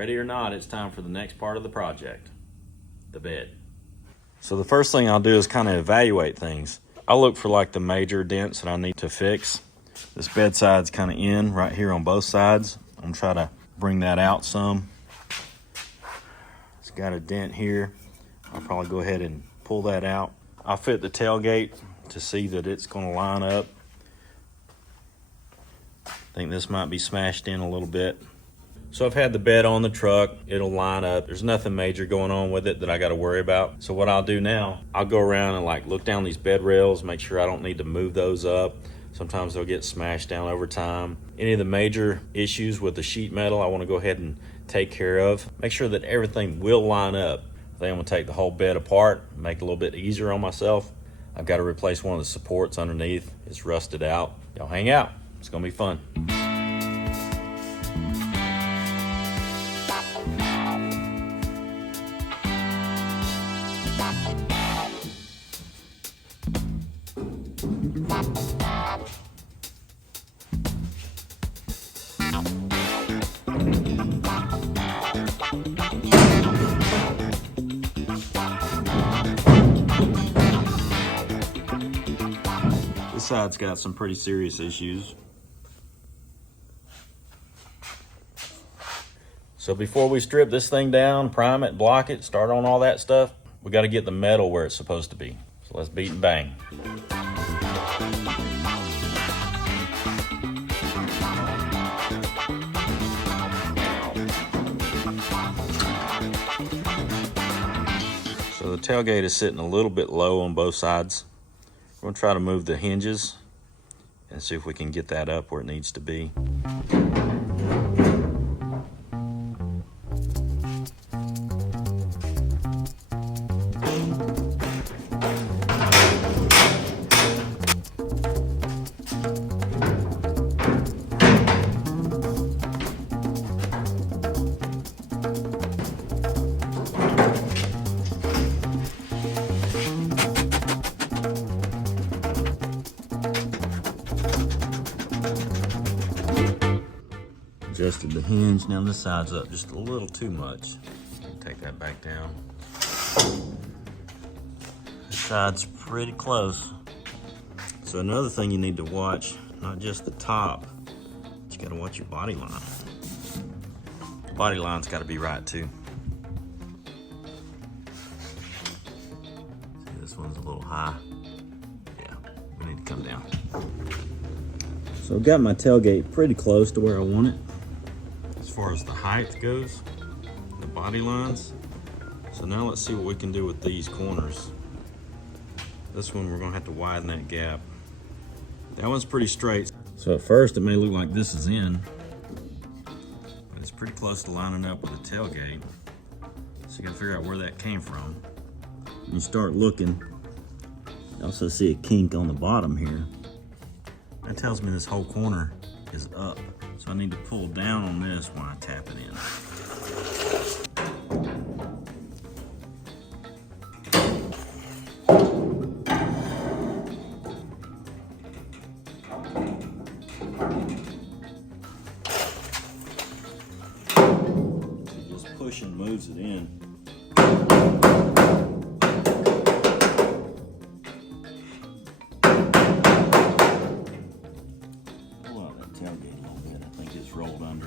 Ready or not, it's time for the next part of the project, the bed. So the first thing I'll do is kind of evaluate things. I'll look for like the major dents that I need to fix. This bed side's kind of in right here on both sides. I'm gonna try to bring that out some. It's got a dent here. I'll probably go ahead and pull that out. I'll fit the tailgate to see that it's gonna line up. I think this might be smashed in a little bit. So I've had the bed on the truck, it'll line up. There's nothing major going on with it that I gotta worry about. So what I'll do now, I'll go around and like look down these bed rails, make sure I don't need to move those up. Sometimes they'll get smashed down over time. Any of the major issues with the sheet metal, I wanna go ahead and take care of. Make sure that everything will line up. Then I'm gonna take the whole bed apart, make it a little bit easier on myself. I've gotta replace one of the supports underneath. It's rusted out. Y'all hang out, it's gonna be fun. This side's got some pretty serious issues. So before we strip this thing down, prime it, block it, start on all that stuff, we got to get the metal where it's supposed to be. So let's beat and bang. So the tailgate is sitting a little bit low on both sides. We're gonna try to move the hinges and see if we can get that up where it needs to be. Adjusted the hinge. Now this side's up just a little too much. Take that back down. This side's pretty close. So another thing you need to watch, not just the top, but you gotta watch your body line. The body line's gotta be right too. See, this one's a little high. Yeah, we need to come down. So I've got my tailgate pretty close to where I want it. As far as the height goes, the body lines. So now let's see what we can do with these corners. This one, we're gonna have to widen that gap. That one's pretty straight. So at first it may look like this is in, but it's pretty close to lining up with the tailgate. So you gotta figure out where that came from. When you start looking, you also see a kink on the bottom here. That tells me this whole corner is up. So I need to pull down on this when I tap it in. Just pushing moves it in. Rolled under.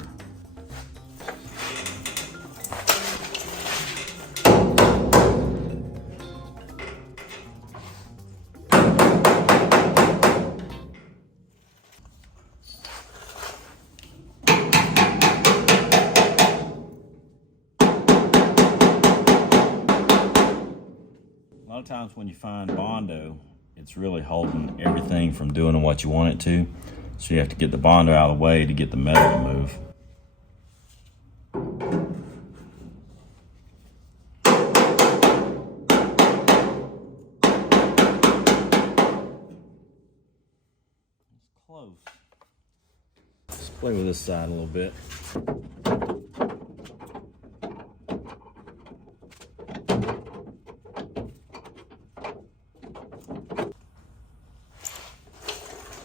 A lot of times when you find Bondo, it's really holding everything from doing what you want it to. So you have to get the Bondo out of the way to get the metal to move. It's close. Let's play with this side a little bit.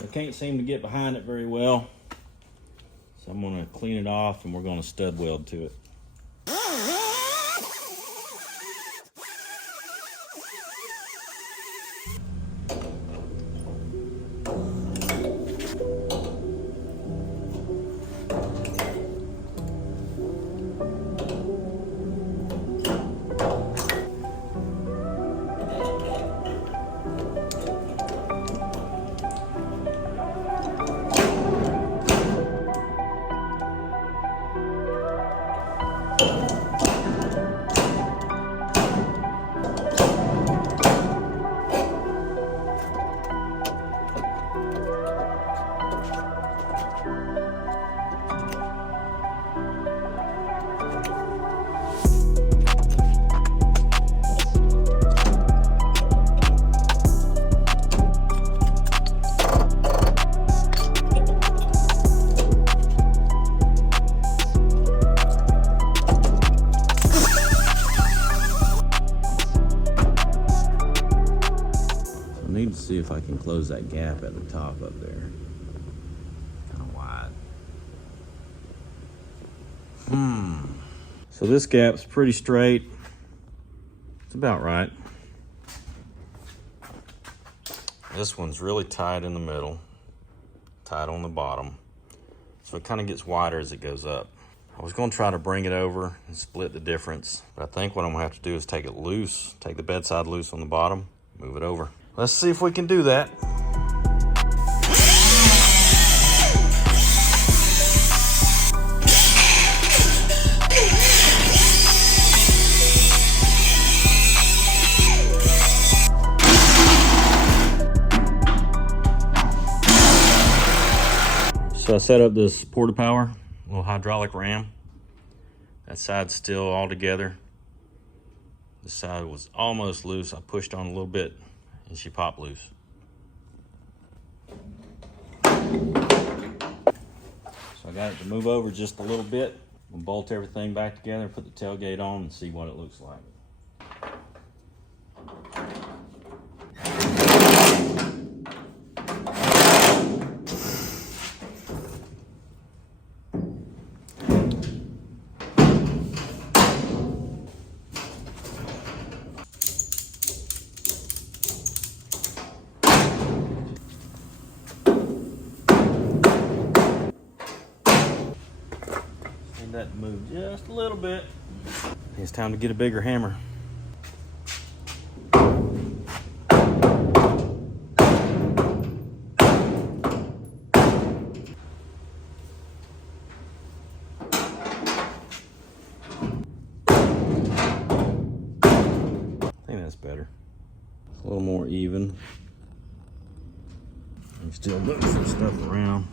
I can't seem to get behind it very well, so I'm going to clean it off and we're going to stud weld to it. See if I can close that gap at the top up there. Kind of wide. So this gap's pretty straight. It's about right. This one's really tight in the middle, tight on the bottom. So it kind of gets wider as it goes up. I was going to try to bring it over and split the difference, but I think what I'm going to have to do is take it loose, take the bedside loose on the bottom, move it over. Let's see if we can do that. So I set up this porta power, little hydraulic ram. That side's still all together. This side was almost loose. I pushed on a little bit and she popped loose. So I got it to move over just a little bit. We'll bolt everything back together, put the tailgate on and see what it looks like. That moved just a little bit. It's time to get a bigger hammer. I think that's better. A little more even. I'm still moving some stuff around.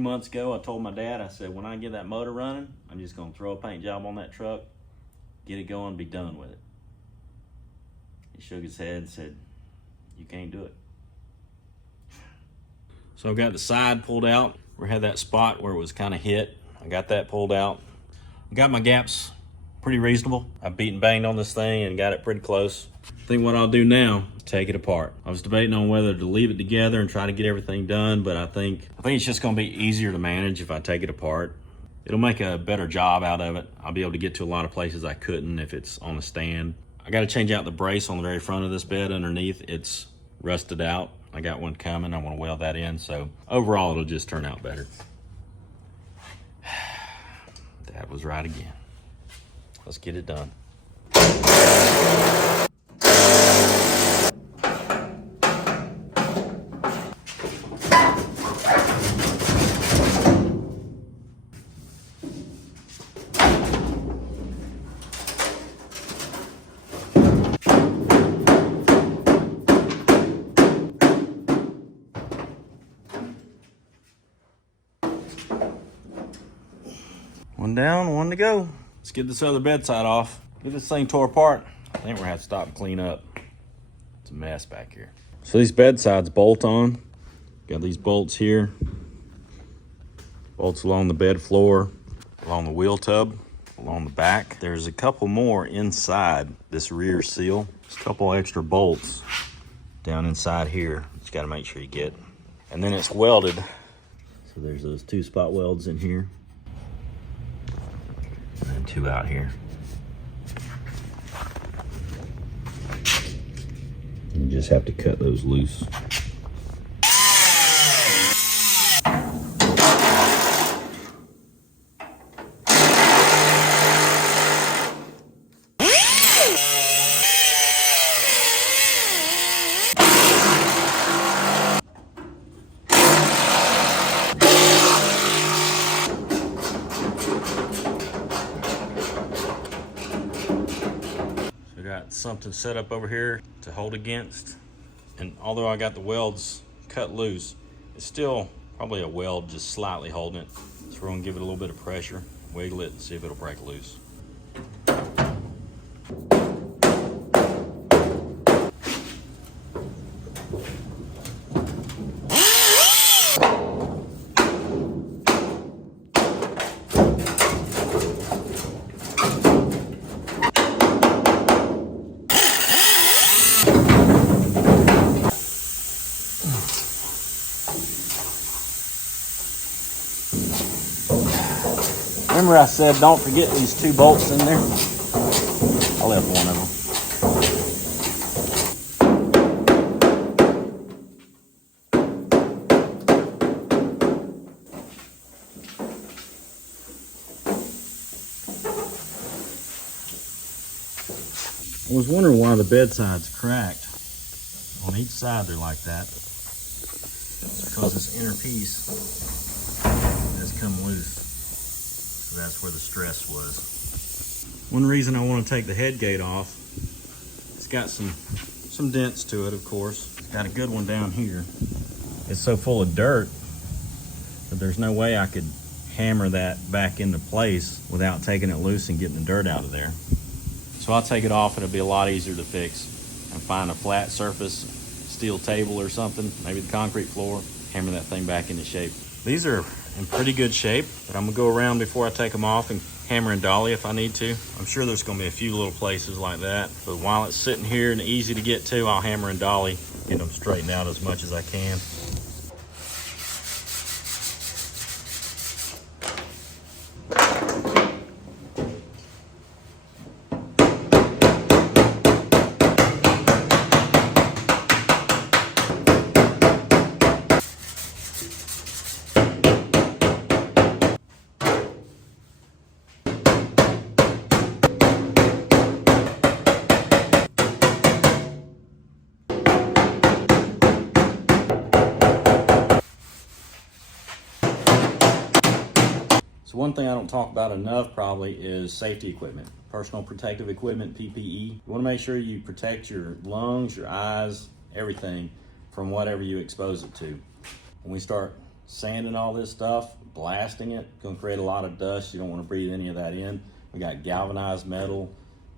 Months ago, I told my dad, I said, when I get that motor running, I'm just going to throw a paint job on that truck, get it going, be done with it. He shook his head and said, you can't do it. So I got the side pulled out. We had that spot where it was kind of hit. I got that pulled out. I got my gaps pretty reasonable. I beat and banged on this thing and got it pretty close. I think what I'll do now is take it apart. I was debating on whether to leave it together and try to get everything done, but I think it's just gonna be easier to manage if I take it apart. It'll make a better job out of it. I'll be able to get to a lot of places I couldn't if it's on a stand. I gotta change out the brace on the very front of this bed underneath. It's rusted out. I got one coming. I wanna weld that in, so overall it'll just turn out better. Dad was right again. Let's get it done. One down, one to go. Let's get this other bedside off. Get this thing tore apart. I think we're gonna have to stop and clean up. It's a mess back here. So these bedsides bolt on. Got these bolts here. Bolts along the bed floor, along the wheel tub, along the back. There's a couple more inside this rear seal. There's a couple extra bolts down inside here. Just gotta make sure you get. And then it's welded. So there's those 2 spot welds in here. And 2 out here. You just have to cut those loose. Something set up over here to hold against, and although I got the welds cut loose, it's still probably a weld just slightly holding it. So we're gonna give it a little bit of pressure, wiggle it, and see if it'll break loose. Remember I said don't forget these 2 bolts in there? I left one of them. I was wondering why the bed side's cracked. On each side they're like that. It's because this inner piece has come loose. That's where the stress was. One reason I want to take the head gate off, it's got some dents to it, of course. It's got a good one down here. It's so full of dirt that there's no way I could hammer that back into place without taking it loose and getting the dirt out of there. So I'll take it off and it'll be a lot easier to fix. And find a flat surface, steel table or something, maybe the concrete floor, hammer that thing back into shape. These are in pretty good shape, but I'm gonna go around before I take them off and hammer and dolly if I need to. I'm sure there's gonna be a few little places like that, but while it's sitting here and easy to get to, I'll hammer and dolly, get them straightened out as much as I can. So one thing I don't talk about enough probably is safety equipment, personal protective equipment, PPE. You want to make sure you protect your lungs, your eyes, everything from whatever you expose it to. When we start sanding all this stuff, blasting it, it's going to create a lot of dust. You don't want to breathe any of that in. We got galvanized metal.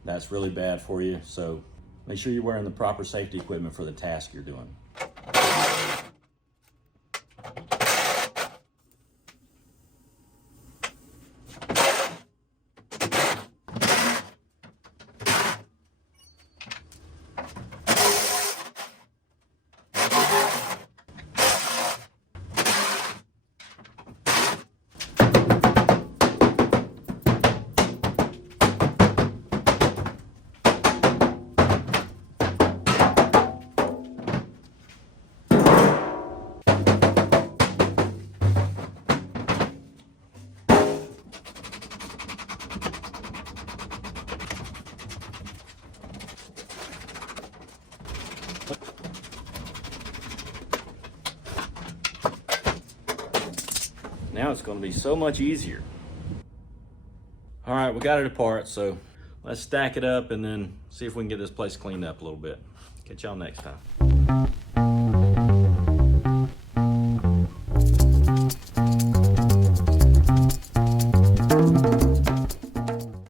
That's really bad for you. So make sure you're wearing the proper safety equipment for the task you're doing. Now it's going to be so much easier. All right, we got it apart, so let's stack it up and then see if we can get this place cleaned up a little bit. Catch y'all next time.